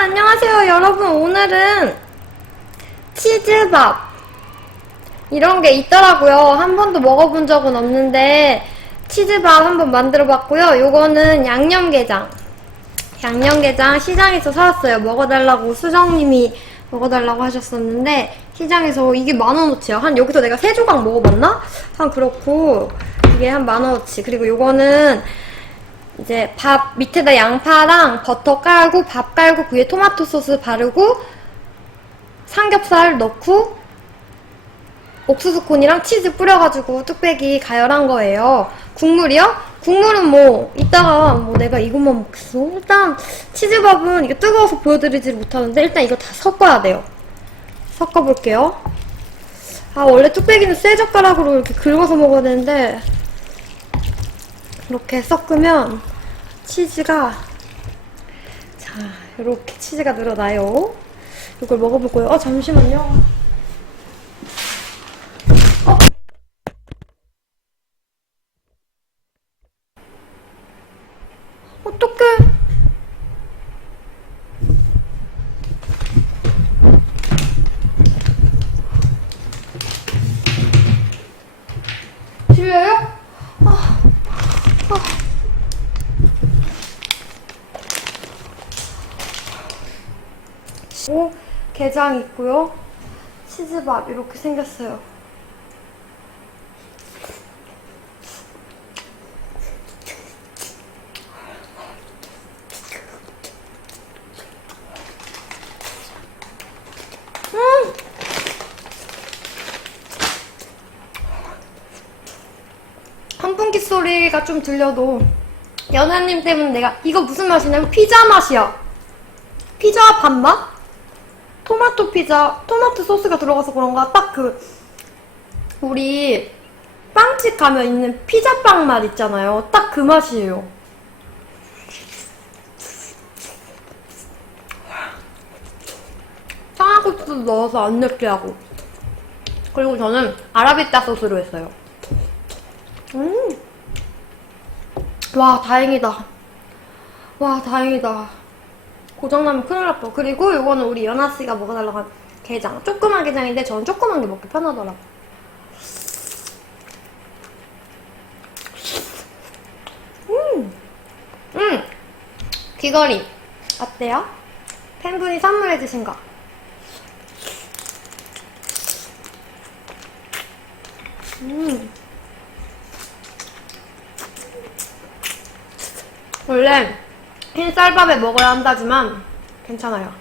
안녕하세요. 여러분 오늘은 치즈밥. 이런 게 있더라고요. 한 번도 먹어본 적은 없는데 치즈밥 한번 만들어 봤고요. 요거는 양념게장. 양념게장 시장에서 사왔어요. 먹어달라고 수정님이 먹어달라고 하셨었는데 시장에서 이게 만원어치야. 한 여기서 내가 세 조각 먹어봤나? 한 그렇고 이게 한 만원어치. 그리고 요거는 이제 밥 밑에다 양파랑 버터 깔고 밥 깔고 그 위에 토마토 소스 바르고 삼겹살 넣고 옥수수 콘이랑 치즈 뿌려가지고 뚝배기 가열한 거예요. 국물이요? 국물은 뭐 이따가 뭐 내가 이것만 먹겠어. 일단 치즈밥은 이게 뜨거워서 보여드리지 못하는데 일단 이거 다 섞어야 돼요. 섞어볼게요. 아 원래 뚝배기는 쇠 젓가락으로 이렇게 긁어서 먹어야 되는데 이렇게 섞으면 치즈가 자 이렇게 치즈가 늘어나요. 이걸 먹어볼 거예요. 어 잠시만요. 어. 어떡해. 들려요? 오, 게장 있고요. 치즈밥 이렇게 생겼어요. 음! 한풍기 소리가 좀 들려도 연하님 때문에 내가 이거 무슨 맛이냐면 피자 맛이야. 피자 밥맛? 토마토 피자, 토마토 소스가 들어가서 그런가 딱 그 우리 빵집 가면 있는 피자빵 맛 있잖아요. 딱 그 맛이에요. 청양고추도 넣어서 안 느끼하고 그리고 저는 아라비타 소스로 했어요. 음. 와 다행이다. 와 다행이다. 고장나면 큰일 날 뻔. 그리고 이거는 우리 연아 씨가 먹어달라고 한 게장. 조그만 게장인데 저는 조그만 게 먹기 편하더라고. 음, 음, 귀걸이 어때요? 팬분이 선물해 주신 거. 음. 원래 흰 쌀밥에 먹어야 한다지만 괜찮아요.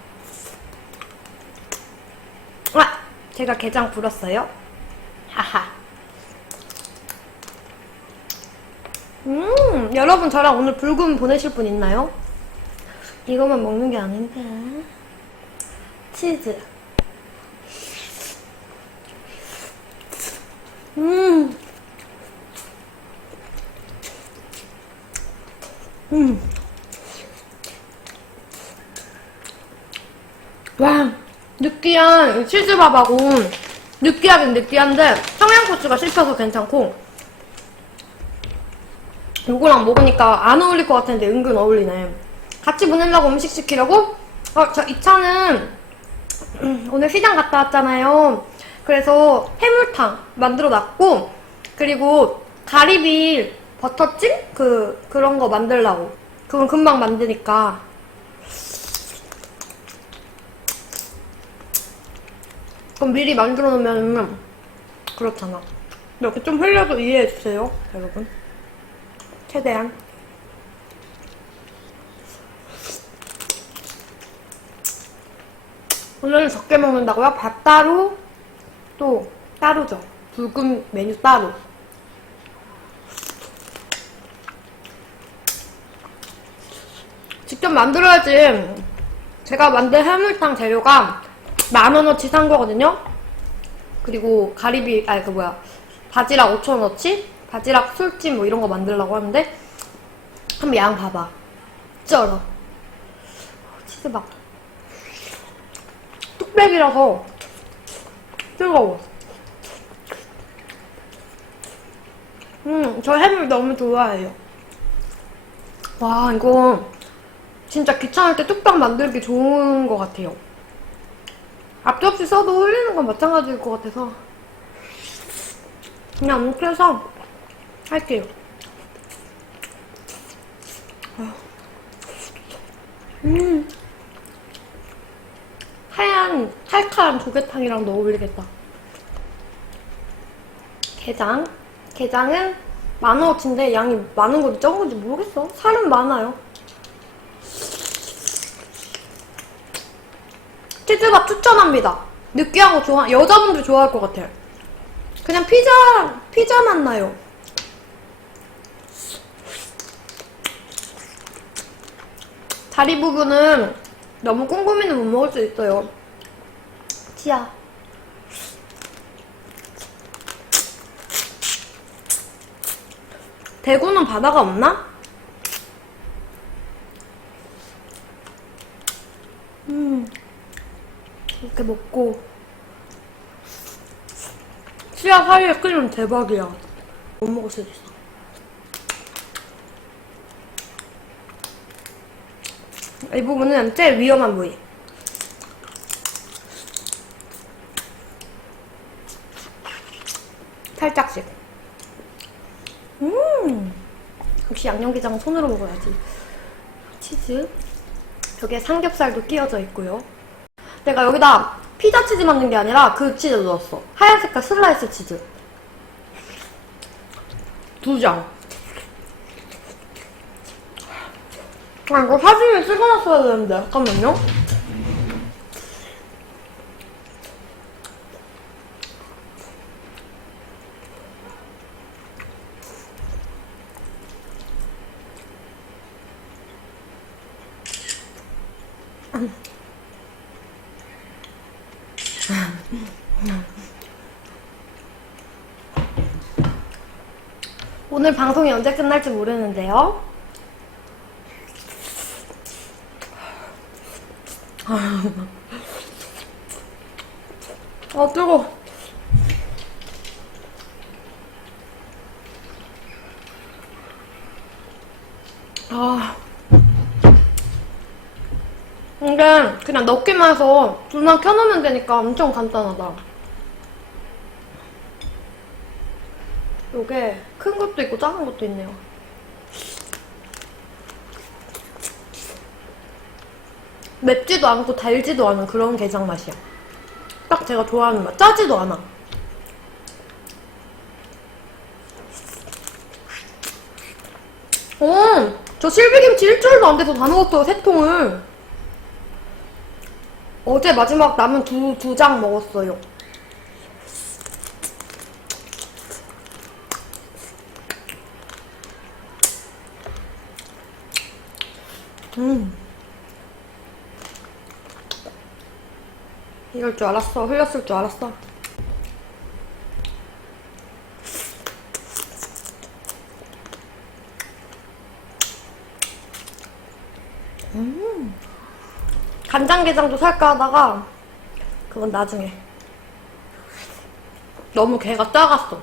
아, 제가 게장 불었어요. 하하. 음, 여러분 저랑 오늘 불금 보내실 분 있나요? 이거만 먹는 게 아닌데. 치즈. 음. 음. 와, 느끼한 이 치즈밥하고 느끼하긴 느끼한데 청양고추가 씹혀서 괜찮고 이거랑 먹으니까 안 어울릴 것 같은데 은근 어울리네. 같이 보내려고 음식 시키려고? 어, 저이 차는 음, 오늘 시장 갔다 왔잖아요. 그래서 해물탕 만들어 놨고 그리고 가리비 버터찜? 그 그런 거 만들라고. 그건 금방 만드니까. 그럼 미리 만들어 놓으면 그렇잖아. 이렇게 좀 흘려도 이해해 주세요, 여러분. 최대한. 오늘은 적게 먹는다고요? 밥 따로, 또 따로죠. 붉은 메뉴 따로. 직접 만들어야지. 제가 만든 해물탕 재료가 만 원어치 산 거거든요. 그리고 가리비, 아니 그 뭐야, 바지락 5천 원어치, 바지락 술찜 뭐 이런 거 만들려고 하는데 한번 양 봐봐. 쩔어. 치즈밥. 뚝배기라서 뜨거워. 음, 저 해물 너무 좋아해요. 와, 이거 진짜 귀찮을 때 뚝딱 만들기 좋은 것 같아요. 앞접시 써도 흘리는 건 마찬가지일 것 같아서 그냥 해서 할게요. 음. 하얀 칼칼한 조개탕이랑 도 어울리겠다. 게장. 게장은 만원어치인데 양이 많은 건지 적은 건지 모르겠어. 살은 많아요. 치즈밥 추천합니다. 느끼한 거 좋아, 여자분들 좋아할 것 같아요. 그냥 피자, 피자 맛 나요. 다리 부분은 너무 꼼꼼히는 못 먹을 수 있어요. 치아. 대구는 바다가 없나? 음. 이렇게 먹고. 치아 사이에 끓이면 대박이야. 못 먹을 수도 있어. 이 부분은 제일 위험한 부위. 살짝씩. 음, 역시 양념게장은 손으로 먹어야지. 치즈. 여기에 삼겹살도 끼워져 있고요. 내가 여기다 피자 치즈 만든 게 아니라 그 치즈 넣었어. 하얀 색깔 슬라이스 치즈. 두 장. 아, 이거 사진을 찍어놨어야 되는데. 잠깐만요. 오늘 방송이 언제 끝날지 모르는데요. 아, 뜨거. 아. 이게 그냥 넣기만 해서 불만 켜놓으면 되니까 엄청 간단하다. 요게 큰 것도 있고 작은 것도 있네요. 맵지도 않고 달지도 않은 그런 게장 맛이야. 딱 제가 좋아하는 맛. 짜지도 않아. 어, 저 실비김치 일주일도 안 돼서 다 먹었어요, 세 통을. 어제 마지막 남은 두, 두 장 먹었어요. 음. 이럴 줄 알았어. 흘렸을 줄 알았어. 음. 간장게장도 살까 하다가 그건 나중에. 너무 게가 작았어.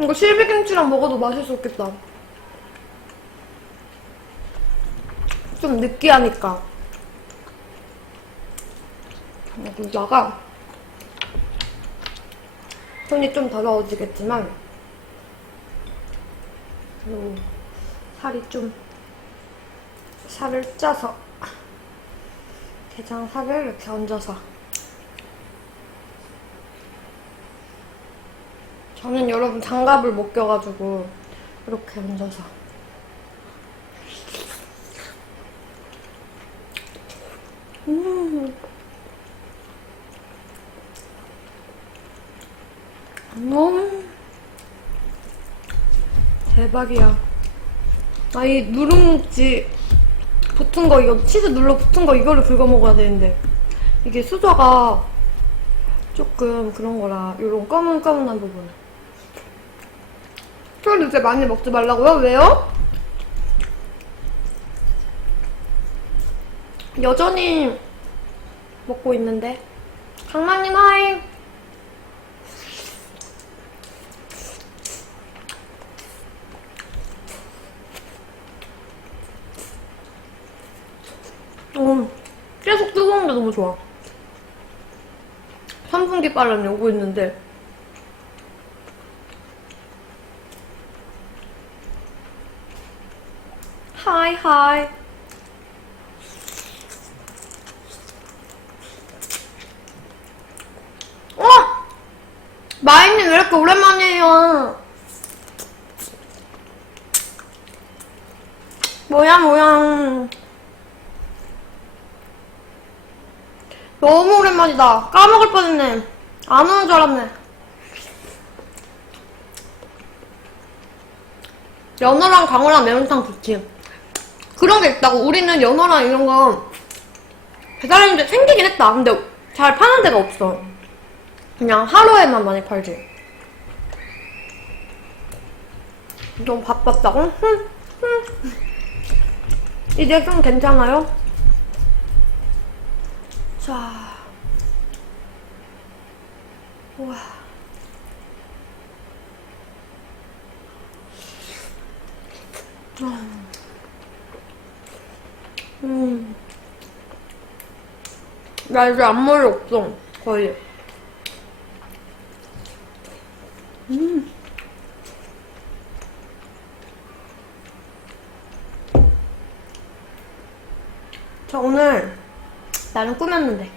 이거 실비김치랑 먹어도 맛있었겠다. 좀 느끼하니까. 여기다가 손이 좀 더러워지겠지만 요 살이 좀 살을 짜서 게장 살을 이렇게 얹어서 저는 여러분 장갑을 못 껴가지고 이렇게 얹어서 음. 음. 대박이야. 아, 이 누룽지 붙은 거, 이거 치즈 눌러 붙은 거 이거를 긁어 먹어야 되는데. 이게 수저가 조금 그런 거라, 요런 검은검은한 부분. 술 이제 많이 먹지 말라고요? 왜요? 여전히 먹고 있는데. 강남님 하이 음, 계속 뜨거운 게 너무 좋아. 선풍기 빨람이 오고 있는데. 하이 하이 이렇게 오랜만이에요? 뭐야, 뭐야. 너무 오랜만이다. 까먹을 뻔했네. 안 오는 줄 알았네. 연어랑 강어랑 매운탕 좋지. 그런 게 있다고. 우리는 연어랑 이런 거 배달했는데 생기긴 했다. 근데 잘 파는 데가 없어. 그냥 하루에만 많이 팔지. 너무 바빴다고? 이제 좀 괜찮아요? 자. 우와. 음. 나 이제 앞머리 없어. 거의. 음. 저 오늘 나는 꾸몄는데.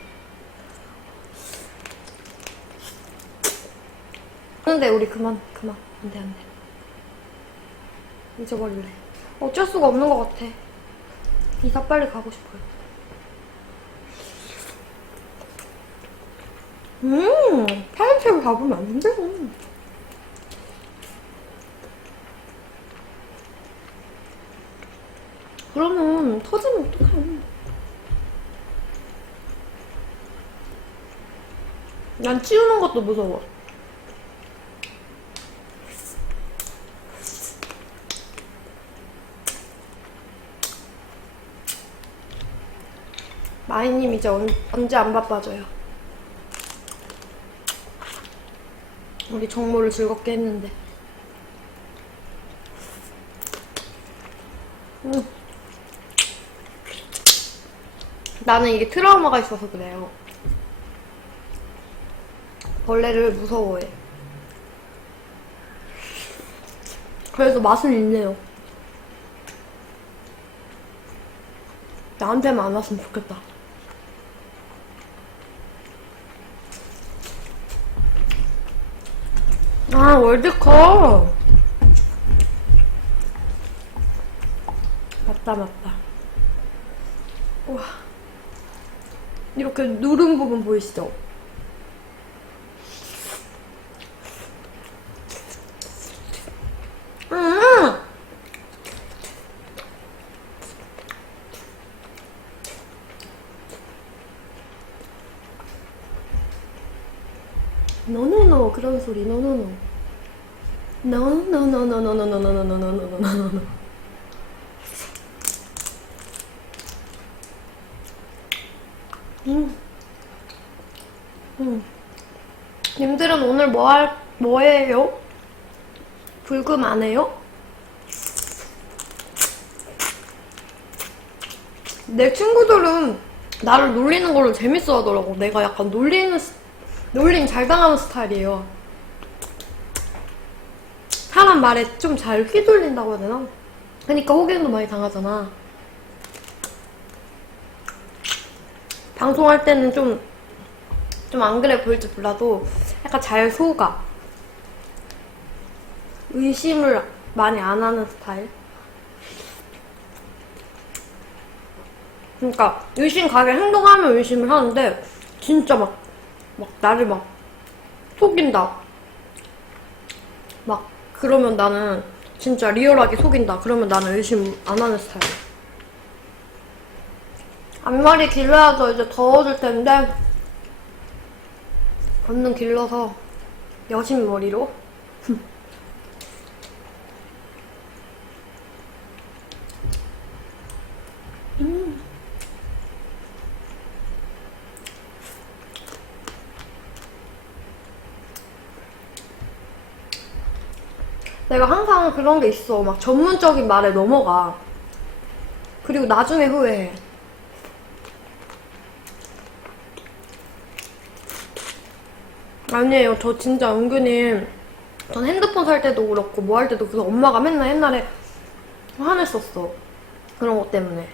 근데 우리 그만 그만 안돼 안돼. 잊어버릴래. 어쩔 수가 없는 것 같아. 이사 빨리 가고 싶어요. 음, 파란색을 잡으면 안 돼. 그러면 터지면 어떡해. 난 치우는 것도 무서워. 마이님 이제 언, 언제 안 바빠져요? 우리 정모를 즐겁게 했는데. 음. 나는 이게 트라우마가 있어서 그래요. 벌레를 무서워해. 그래서 맛은 있네요. 나한테만 안 왔으면 좋겠다. 아, 월드컵! 맞다, 맞다. 우와. 이렇게 누른 부분 보이시죠? 음! 소리 노노노 노노노노노노노노노노노노노노노 음. 음. 님들은 오늘 뭐 할, 뭐 해요? 불금 안 해요? 내 친구들은 나를 놀리는 걸로 재밌어 하더라고. 내가 약간 놀리는, 스- 놀림 잘 당하는 스타일이에요. 사람 말에 좀 잘 휘둘린다고 해야 되나? 그러니까 호갱도 많이 당하잖아. 방송할 때는 좀, 좀 안 그래 보일지 몰라도 약간 잘 속아. 의심을 많이 안 하는 스타일. 그러니까 의심 가게 행동하면 의심을 하는데 진짜 막, 막 나를 막 속인다. 막 그러면 나는 진짜 리얼하게 속인다. 그러면 나는 의심 안 하는 스타일. 앞머리 길러야죠. 이제 더워질 텐데 얼른 길러서 여신 머리로 그런 게 있어. 막 전문적인 말에 넘어가. 그리고 나중에 후회해. 아니에요. 저 진짜 은근히 전 핸드폰 살 때도 그렇고 뭐 할 때도 그래서 엄마가 맨날 옛날에 화냈었어. 그런 것 때문에.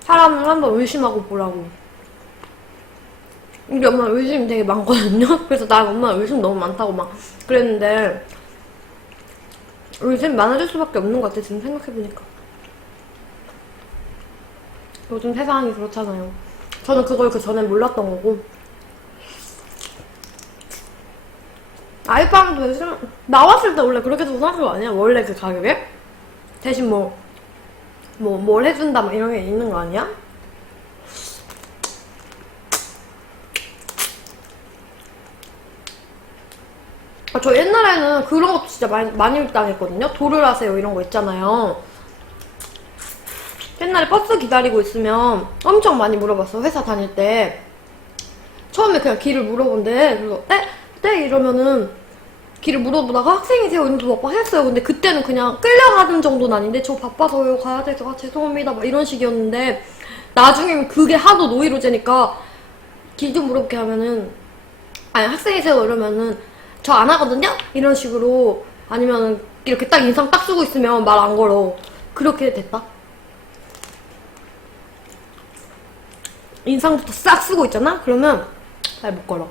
사람을 한번 의심하고 보라고. 우리 엄마 의심이 되게 많거든요. 그래서 나 엄마 의심 너무 많다고 막 그랬는데 의심 많아질 수밖에 없는 것 같아 지금 생각해보니까. 요즘 세상이 그렇잖아요. 저는 그걸 그 전에 몰랐던 거고. 아이빵도 요즘 나왔을 때 원래 그렇게 사는 거 아니야? 원래 그 가격에? 대신 뭐, 뭐, 뭘 해준다, 막 이런 게 있는 거 아니야? 아, 저 옛날에는 그런 것도 진짜 많이, 많이 당했거든요? 도를 하세요, 이런 거 있잖아요. 옛날에 버스 기다리고 있으면 엄청 많이 물어봤어, 회사 다닐 때. 처음에 그냥 길을 물어본대. 그래서, 네? 네? 이러면은, 길을 물어보다가 학생이세요? 이러면서 막 했어요. 근데 그때는 그냥 끌려가는 정도는 아닌데, 저 바빠서요, 가야 돼서, 아, 죄송합니다. 막 이런 식이었는데, 나중에는 그게 하도 노이로 재니까, 길 좀 물어보게 하면은, 아니, 학생이세요? 이러면은, 저 안 하거든요? 이런 식으로, 아니면은, 이렇게 딱 인상 딱 쓰고 있으면 말 안 걸어. 그렇게 됐다. 인상부터 싹 쓰고 있잖아? 그러면 잘 못 걸어.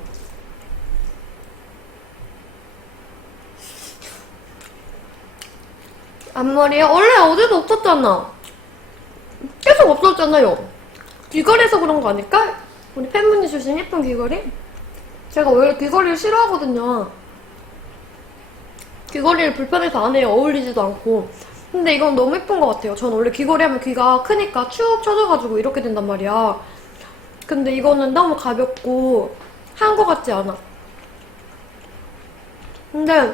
앞머리에 원래 어제도 없었잖아. 계속 없었잖아요. 귀걸이에서 그런 거 아닐까? 우리 팬분이 주신 예쁜 귀걸이? 제가 원래 귀걸이를 싫어하거든요. 귀걸이를 불편해서 안 해요. 어울리지도 않고. 근데 이건 너무 예쁜 것 같아요. 전 원래 귀걸이 하면 귀가 크니까 축 처져가지고 이렇게 된단 말이야. 근데 이거는 너무 가볍고 한 것 같지 않아. 근데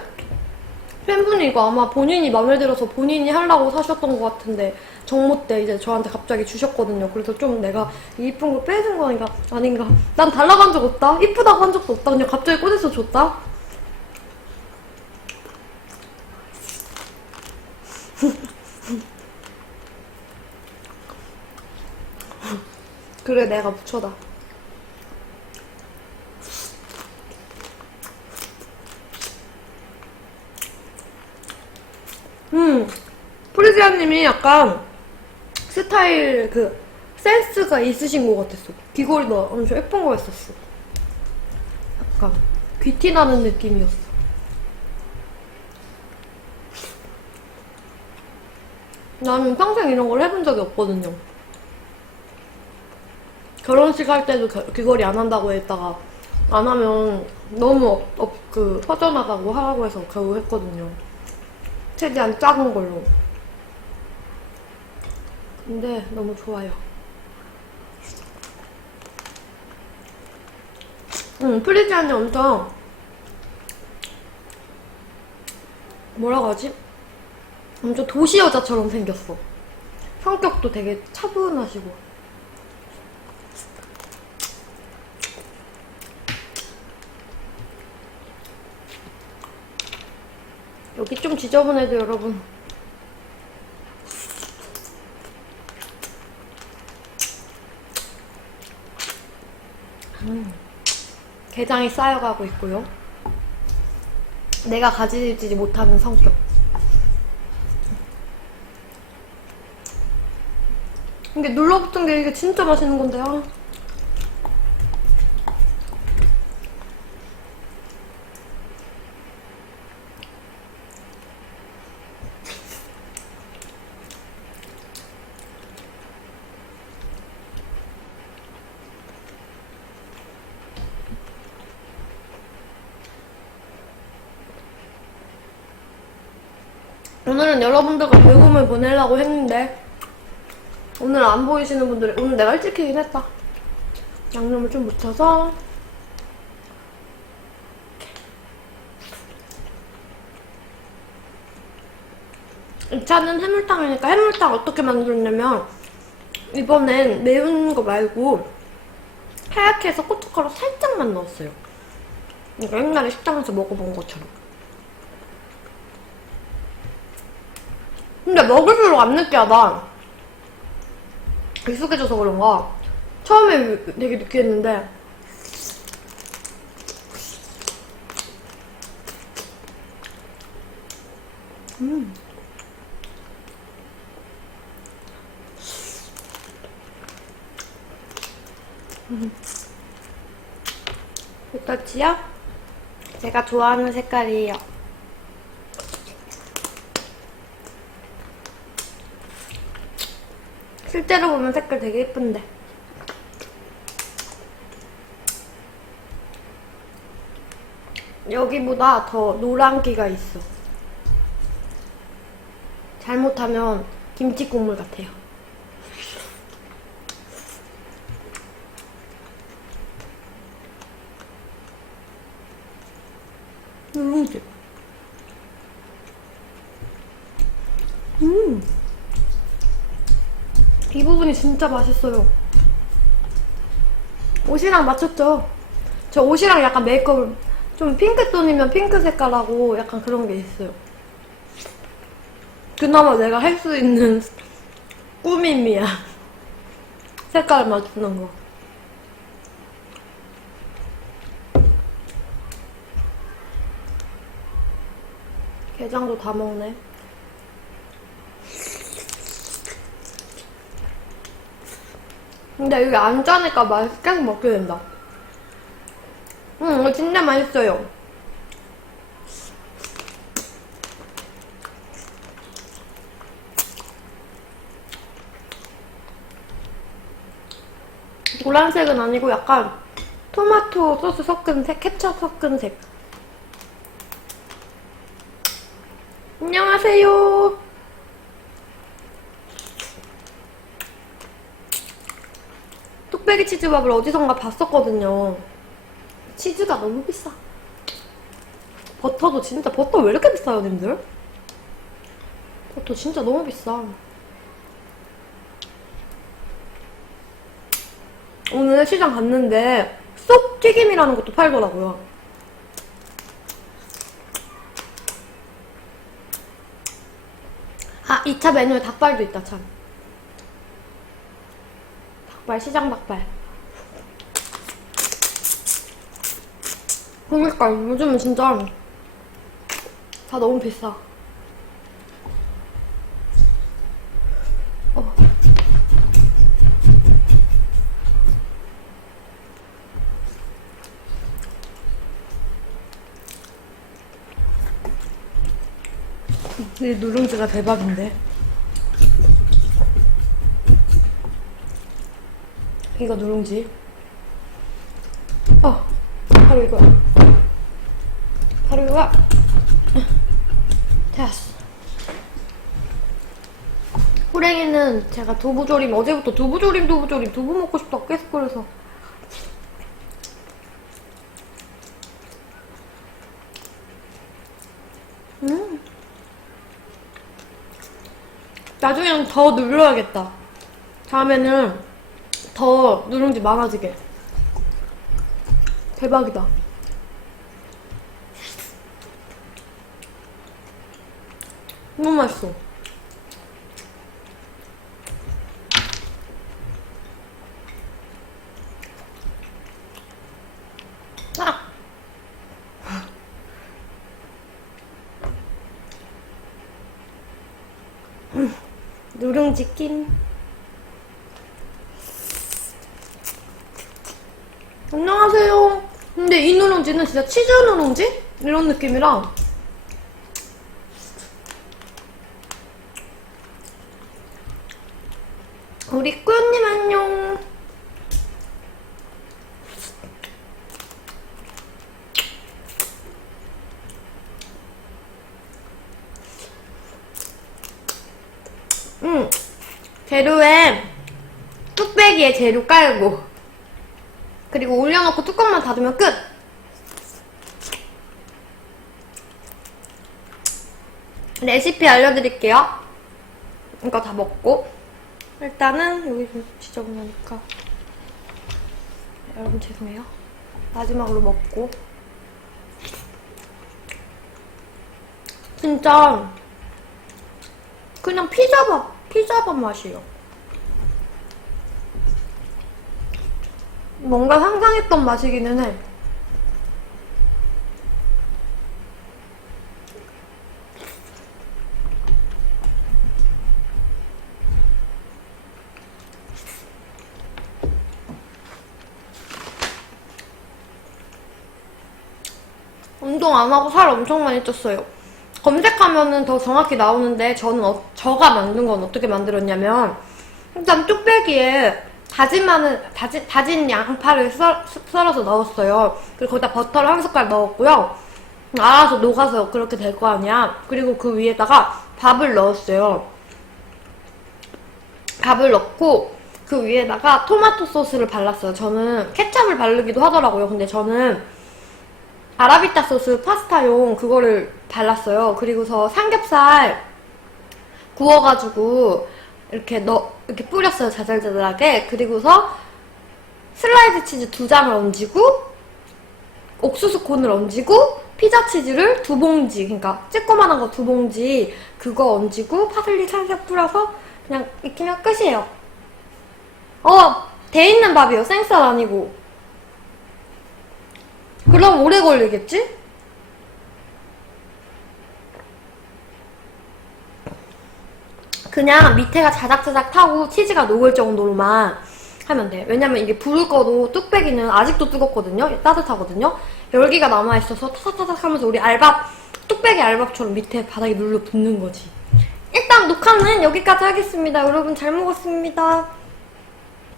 팬분이 이거 아마 본인이 마음에 들어서 본인이 하려고 사셨던 것 같은데 정모 때 이제 저한테 갑자기 주셨거든요. 그래서 좀 내가 이 이쁜 거 빼준 거 아닌가? 아닌가? 난 달라고 한 적 없다. 이쁘다고 한 적도 없다. 그냥 갑자기 꺼내서 줬다. 그래 내가 붙여다. 음, 프리지아님이 약간 스타일 그 센스가 있으신 것 같았어. 귀걸이도 엄청 예쁜 거 했었어. 약간 귀티 나는 느낌이었어. 나는 평생 이런 걸 해본 적이 없거든요. 결혼식 할 때도 겨- 귀걸이 안 한다고 했다가 안 하면 너무 업, 업, 그 퍼져나가고 하라고 해서 겨우 했거든요. 최대한 작은 걸로. 근데 너무 좋아요. 응, 프리지안이 엄청 뭐라고 하지? 엄청 도시 여자처럼 생겼어. 성격도 되게 차분하시고. 여기 좀 지저분해도 여러분. 음, 게장이 쌓여가고 있고요. 내가 가지지 못하는 성격. 이게 눌러붙은 게 이게 진짜 맛있는 건데요. 오늘은 여러분들과 배움을 보내려고 했는데 오늘 안 보이시는 분들 오늘 내가 일찍 키긴 했다. 양념을 좀 묻혀서. 이 차는 해물탕이니까 해물탕 어떻게 만들었냐면 이번엔 매운 거 말고 하얗게 해서 고춧가루 살짝만 넣었어요. 그러니까 옛날에 식당에서 먹어본 것처럼. 근데 먹을수록 안 느끼하다. 익숙해져서 그런가 처음에 되게 느끼했는데 음. 음. 피타치요? 제가 좋아하는 색깔이에요. 실제로 보면 색깔 되게 예쁜데. 여기보다 더 노란기가 있어. 잘못하면 김치 국물 같아요. 누룽지. 음. 이 부분이 진짜 맛있어요. 옷이랑 맞췄죠? 저 옷이랑 약간 메이크업을 좀 핑크톤이면 핑크 색깔하고 약간 그런 게 있어요. 그나마 내가 할 수 있는 꾸밈이야. 색깔 맞추는 거. 게장도 다 먹네. 근데 이게 안 짜니까 맛 계속 먹게 된다. 음, 이거 진짜 맛있어요. 노란색은 아니고 약간 토마토 소스 섞은 색, 케첩 섞은 색. 안녕하세요. 뚝배기 치즈밥을 어디선가 봤었거든요. 치즈가 너무 비싸. 버터도 진짜 버터 왜 이렇게 비싸요, 님들? 버터 진짜 너무 비싸. 오늘 시장 갔는데 쏙 튀김이라는 것도 팔더라고요. 아, 2차 메뉴에 닭발도 있다, 참. 닭발, 시장 닭발. 그러니까 요즘은 진짜 다 너무 비싸. 어. 이 누룽지가 대박인데. 이거 누룽지. 어, 바로 이거. 바로 이거. 됐어. 호랭이는 제가 두부조림, 어제부터 두부조림, 두부조림, 두부 먹고 싶다고 계속 그래서. 음. 나중에는 더 눌러야겠다. 다음에는 더 누룽지 많아지게. 대박이다. 너무 맛있어. 아! 누룽지 낀. 안녕하세요. 근데 이 누룽지는 진짜 치즈 누룽지? 이런 느낌이라 우리 꾸님 안녕. 응. 재료에 뚝배기에 재료 깔고 그리고 올려놓고 뚜껑만 닫으면 끝. 레시피 알려드릴게요. 이거 다 먹고 일단은 여기 좀 지저분하니까 여러분 죄송해요. 마지막으로 먹고 진짜 그냥 피자밥 피자밥 맛이에요. 뭔가 상상했던 맛이기는 해. 운동 안 하고 살 엄청 많이 쪘어요. 검색하면은 더 정확히 나오는데 저는 어, 저가 만든 건 어떻게 만들었냐면 일단 뚝배기에 다진 마늘, 다진, 다진 양파를 썰, 썰어서 넣었어요. 그리고 거기다 버터를 한 숟갈 넣었고요. 알아서 녹아서 그렇게 될 거 아니야. 그리고 그 위에다가 밥을 넣었어요. 밥을 넣고 그 위에다가 토마토 소스를 발랐어요. 저는 케찹을 바르기도 하더라고요. 근데 저는 아라비타 소스 파스타용 그거를 발랐어요. 그리고서 삼겹살 구워가지고 이렇게 넣 이렇게 뿌렸어요. 자잘자잘하게. 그리고서 슬라이드 치즈 두 장을 얹이고 옥수수 콘을 얹이고 피자 치즈를 두 봉지, 그러니까 쬐꼬만한 거 두 봉지 그거 얹이고 파슬리 살짝 뿌려서 그냥 익히면 끝이에요. 어, 돼 있는 밥이에요. 생쌀 아니고. 그럼 오래 걸리겠지? 그냥 밑에가 자작자작 타고 치즈가 녹을 정도로만 하면 돼. 왜냐면 이게 불을 꺼도 뚝배기는 아직도 뜨겁거든요. 따뜻하거든요. 열기가 남아있어서 타삭타삭 하면서 우리 알밥, 뚝배기 알밥처럼 밑에 바닥에 눌러 붙는 거지. 일단 녹화는 여기까지 하겠습니다. 여러분 잘 먹었습니다.